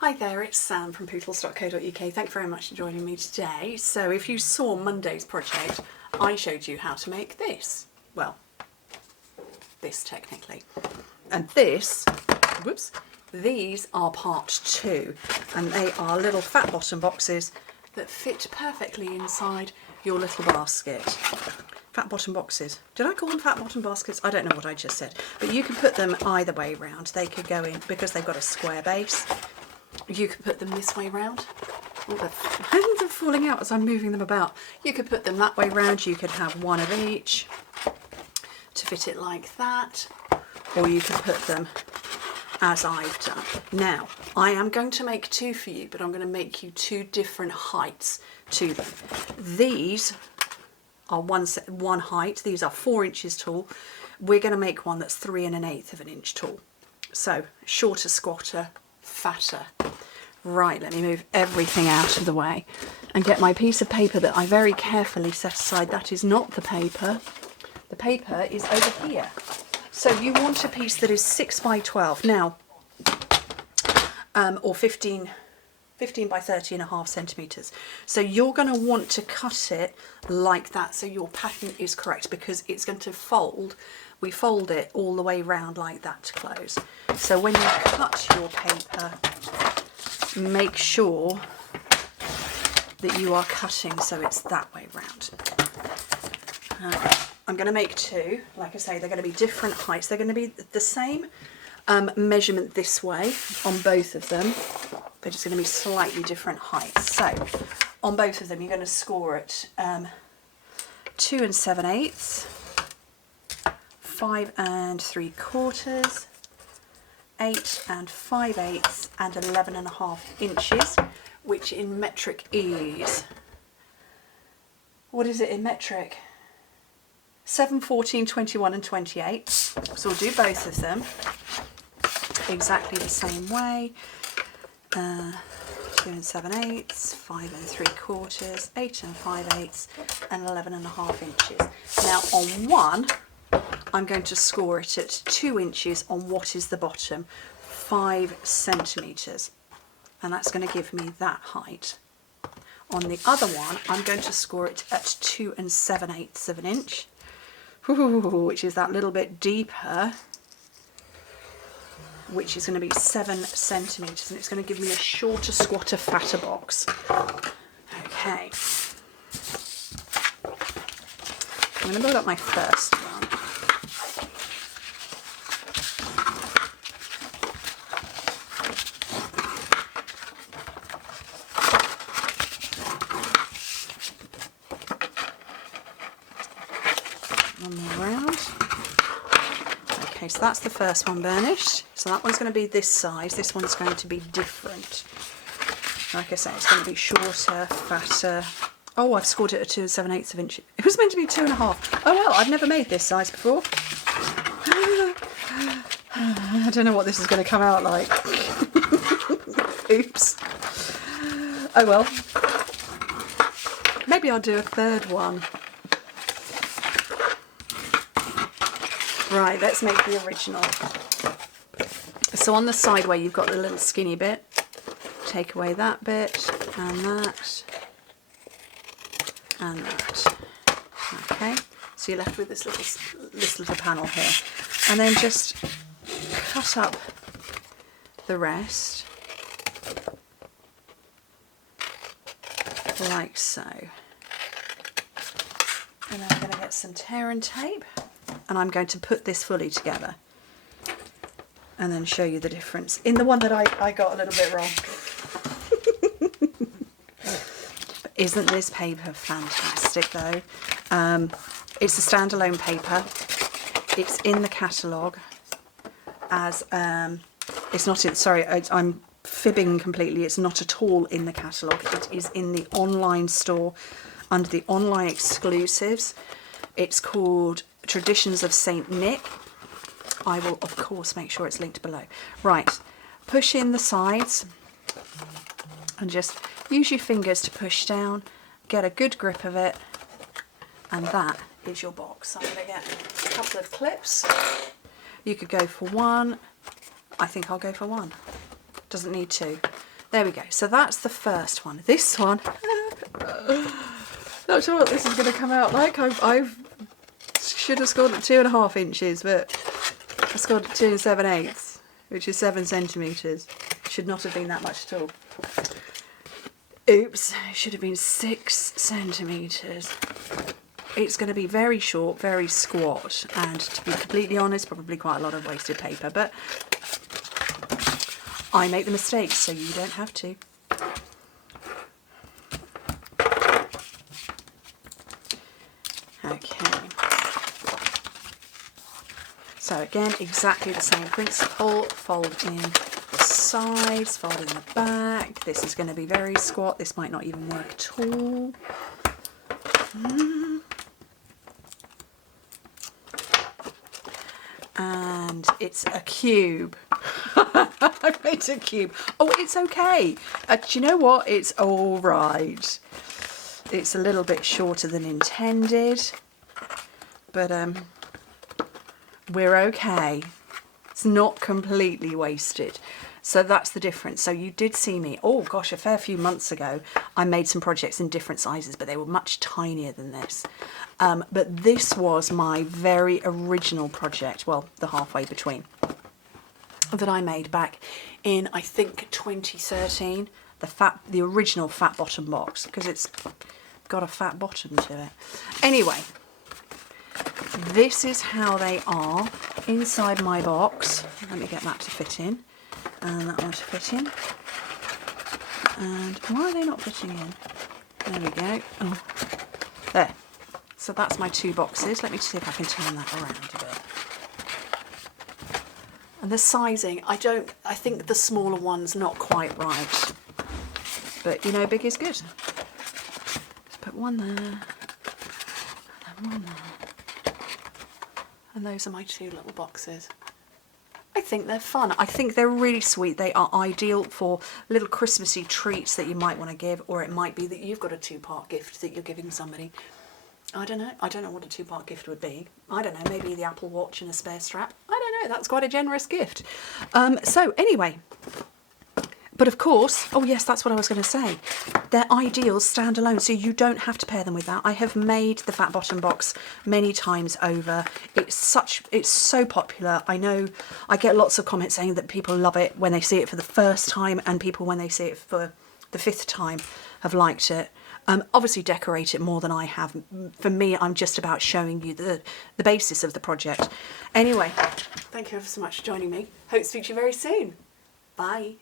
Hi there, it's Sam from Pootles.co.uk. Thank you very much for joining me today. So if you saw Monday's project, I showed you how to make this. Well, this technically. And this, whoops, these are part 2, and they are little fat bottom boxes that fit perfectly inside your little basket. Fat bottom boxes. Did I call them fat bottom baskets? I don't know what I just said. But you can put them either way round. They could go in, because they've got a square base, you could put them this way round. Oh, they're falling out as I'm moving them about. You could put them that way round. You could have one of each to fit it like that. Or you could put them as I've done. Now, I am going to make 2 for you, but I'm going to make you 2 different heights to them. These are one height. These are 4 inches tall. We're going to make one that's 3 1/8 of an inch tall. So, shorter, squatter, fatter. Right, let me move everything out of the way and get my piece of paper that I very carefully set aside. That is not the paper. The paper is over here. So you want a piece that is 6 by 12 now, or 15 by 30.5 centimetres. So you're going to want to cut it like that so your pattern is correct, because it's going to fold. We fold it all the way round like that to close. So when you cut your paper, make sure that you are cutting so it's that way round. I'm going to make 2. Like I say, they're going to be different heights. They're going to be the same measurement this way on both of them. They're just going to be slightly different heights. So on both of them, you're going to score at 2 7/8, 5 3/4, 8 5/8, and 11.5 inches, which in metric is, what is it in metric? 7, 14, 21 and 28. So we'll do both of them exactly the same way. 2 7/8, 5 3/4, 8 5/8 and 11.5 inches. Now on one, I'm going to score it at 2 inches on what is the bottom, 5 centimetres, and that's going to give me that height. On the other one, I'm going to score it at 2 7/8 of an inch, which is that little bit deeper, which is going to be 7 centimetres, and it's going to give me a shorter, squatter, fatter box. Okay, I'm going to build up my first one. One more round. Okay, so that's the first one burnished. So that one's going to be this size. This one's going to be different. Like I say, it's going to be shorter, fatter. Oh, I've scored it at 2 7/8 of an inch. It was meant to be 2.5. Oh well, I've never made this size before. I don't know what this is going to come out like. Oops. Oh well. Maybe I'll do a third one. Right, let's make the original. So on the side where you've got the little skinny bit, take away that bit, and that, and that. Okay, so you're left with this little panel here. And then just cut up the rest, like so. And I'm going to get some tear and tape, and I'm going to put this fully together and then show you the difference. In the one that I got a little bit wrong. But isn't this paper fantastic though? It's a standalone paper. It's in the catalogue as, it's not in, sorry, I'm fibbing completely. It's not at all in the catalogue. It is in the online store under the online exclusives. It's called Traditions of St. Nick. I will of course make sure it's linked below. Right, push in the sides and just use your fingers to push down, get a good grip of it, and that is your box. I'm going to get a couple of clips. You could go for one. I think I'll go for one. Doesn't need 2. There we go. So that's the first one. This one, not sure what this is going to come out like. I've should have scored at 2.5 inches, but I scored at 2 7/8, which is 7 centimetres. Should not have been that much at all. Oops, it should have been 6 centimetres. It's going to be very short, very squat, and to be completely honest, probably quite a lot of wasted paper, but I make the mistakes, so you don't have to. Okay. So again, exactly the same principle. Fold in the sides, fold in the back. This is going to be very squat. This might not even work at all. And it's a cube. I made a cube. Oh, it's okay. Do you know what? It's all right. It's a little bit shorter than intended, but we're okay. It's not completely wasted. So that's the difference. So you did see me, oh gosh, a fair few months ago, I made some projects in different sizes, but they were much tinier than this. But this was my very original project, well, the halfway between, that I made back in, I think, 2013, the original fat bottom box, because it's got a fat bottom to it. Anyway, this is how they are inside my box. Let me get that to fit in, and that one to fit in. And why are they not fitting in? There we go. Oh, there. So that's my 2 boxes. Let me see if I can turn that around a bit. And the sizing, I think the smaller one's not quite right. But you know, big is good. Just put one there, and then one there. And those are my 2 little boxes. I think they're fun. I think they're really sweet. They are ideal for little Christmassy treats that you might want to give, or it might be that you've got a 2-part gift that you're giving somebody. I don't know. I don't know what a 2-part gift would be. I don't know. Maybe the Apple Watch and a spare strap. I don't know. That's quite a generous gift. So anyway, but of course, oh yes, that's what I was going to say. They're ideal standalone, so you don't have to pair them with that. I have made the fat bottom box many times over. It's so popular. I know I get lots of comments saying that people love it when they see it for the first time, and people when they see it for the 5th time have liked it. Obviously decorate it more than I have. For me, I'm just about showing you the basis of the project. Anyway, thank you ever so much for joining me. Hope to speak to you very soon. Bye.